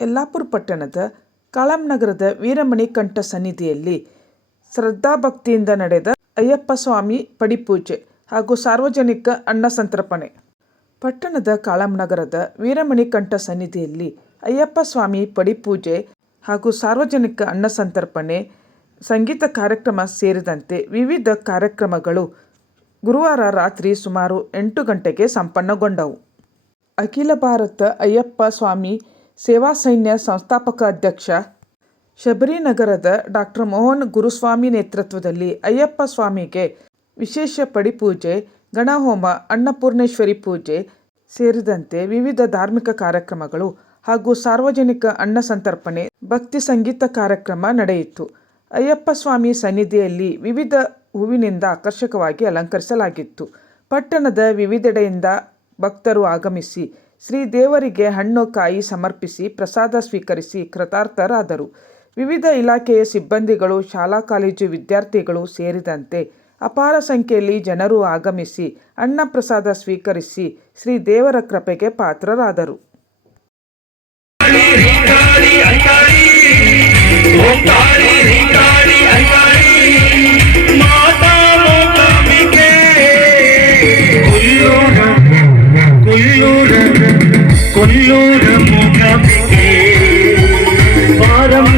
ಯಲ್ಲಾಪುರ ಪಟ್ಟಣದ ಕಾಳಂನಗರದ ವೀರಮಣಿ ಕಂಠ ಸನ್ನಿಧಿಯಲ್ಲಿ ಶ್ರದ್ಧಾಭಕ್ತಿಯಿಂದ ನಡೆದ ಅಯ್ಯಪ್ಪ ಸ್ವಾಮಿ ಪಡಿಪೂಜೆ ಹಾಗೂ ಸಾರ್ವಜನಿಕ ಅನ್ನ ಸಂತರ್ಪಣೆ. ಪಟ್ಟಣದ ಕಾಳಂನಗರದ ವೀರಮಣಿ ಕಂಠ ಸನ್ನಿಧಿಯಲ್ಲಿ ಅಯ್ಯಪ್ಪ ಸ್ವಾಮಿ ಪಡಿಪೂಜೆ ಹಾಗೂ ಸಾರ್ವಜನಿಕ ಅನ್ನಸಂತರ್ಪಣೆ ಸಂಗೀತ ಕಾರ್ಯಕ್ರಮ ಸೇರಿದಂತೆ ವಿವಿಧ ಕಾರ್ಯಕ್ರಮಗಳು ಗುರುವಾರ ರಾತ್ರಿ ಸುಮಾರು ಎಂಟು ಗಂಟೆಗೆ ಸಂಪನ್ನಗೊಂಡವು. ಅಖಿಲ ಭಾರತ ಅಯ್ಯಪ್ಪ ಸ್ವಾಮಿ ಸೇವಾ ಸೈನ್ಯ ಸಂಸ್ಥಾಪಕ ಅಧ್ಯಕ್ಷ, ಶಬರಿನಗರದ ಡಾಕ್ಟರ್ ಮೋಹನ್ ಗುರುಸ್ವಾಮಿ ನೇತೃತ್ವದಲ್ಲಿ ಅಯ್ಯಪ್ಪ ಸ್ವಾಮಿಗೆ ವಿಶೇಷ ಪಡಿಪೂಜೆ ಗಣಹೋಮ, ಅನ್ನಪೂರ್ಣೇಶ್ವರಿ ಪೂಜೆ ಸೇರಿದಂತೆ ವಿವಿಧ ಧಾರ್ಮಿಕ ಕಾರ್ಯಕ್ರಮಗಳು ಹಾಗೂ ಸಾರ್ವಜನಿಕ ಅನ್ನ ಸಂತರ್ಪಣೆ, ಭಕ್ತಿ ಸಂಗೀತ ಕಾರ್ಯಕ್ರಮ ನಡೆಯಿತು. ಅಯ್ಯಪ್ಪ ಸ್ವಾಮಿ ಸನ್ನಿಧಿಯಲ್ಲಿ ವಿವಿಧ ಹೂವಿನಿಂದ ಆಕರ್ಷಕವಾಗಿ ಅಲಂಕರಿಸಲಾಗಿತ್ತು. ಪಟ್ಟಣದ ವಿವಿಧೆಡೆಯಿಂದ ಭಕ್ತರು ಆಗಮಿಸಿ ಶ್ರೀ ದೇವರಿಗೆ ಹಣ್ಣು ಕಾಯಿ ಸಮರ್ಪಿಸಿ ಪ್ರಸಾದ ಸ್ವೀಕರಿಸಿ ಕೃತಾರ್ಥರಾದರು. ವಿವಿಧ ಇಲಾಖೆಯ ಸಿಬ್ಬಂದಿಗಳು, ಶಾಲಾ ಕಾಲೇಜು ವಿದ್ಯಾರ್ಥಿಗಳು ಸೇರಿದಂತೆ ಅಪಾರ ಸಂಖ್ಯೆಯಲ್ಲಿ ಜನರು ಆಗಮಿಸಿ ಅನ್ನ ಪ್ರಸಾದ ಸ್ವೀಕರಿಸಿ ಶ್ರೀ ದೇವರ ಕೃಪೆಗೆ ಪಾತ್ರರಾದರು. பொன்னூரமுகே பாரம்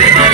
ready.